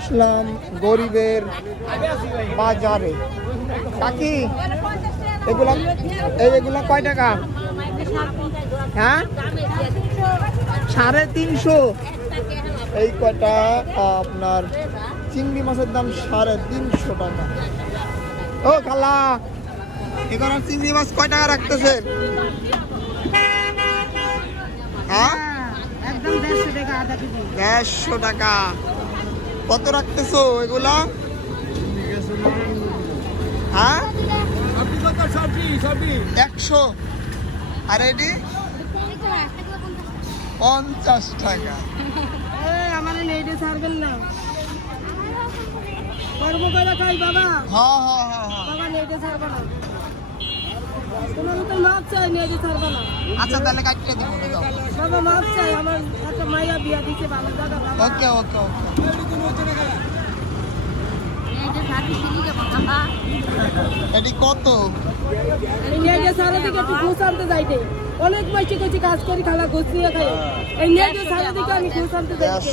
আসলাম গরিবের বাজারে। কাকি এগুলা কয় টাকা? হ্যাঁ 350। এই কয়টা আপনার চিংড়ি মাছের দাম 350 টাকা। ও খালা এখানে চিংড়ি মাছ কয় টাকা রাখতেছেন? হ্যাঁ একদম 150 টাকা আধা কেজি। 150 টাকা। কত রাখতেছো এগুলা? হ্যাঁ 100। আর এটি 50 টাকা। আমার নেটে ছাড়বেন না, কর্ম করে খাই বাবা। হ্যাঁ হ্যাঁ হ্যাঁ হ্যাঁ। বাবা নেটে ছাড়বে না, তোমার তো মাপ চাই, নেটে ছাড়বে না। আচ্ছা তাহলে কাটতে দিব দাও। বাবা মাপ চাই, আমার একটা মাইয়া বিয়া দিতে ভালো জায়গা বাবা। ওকে ওকে ওকে। এটি কত? এই নেটে ছাড়া দিকে একটু ঘুষ আনতে যাইতে অনেক মাইছি কইছি কাজ করি খালা ঘুষ নিয়ে খাই। এই নেটে ছাড়া দিকে আমি ঘুষ আনতে যাইতে।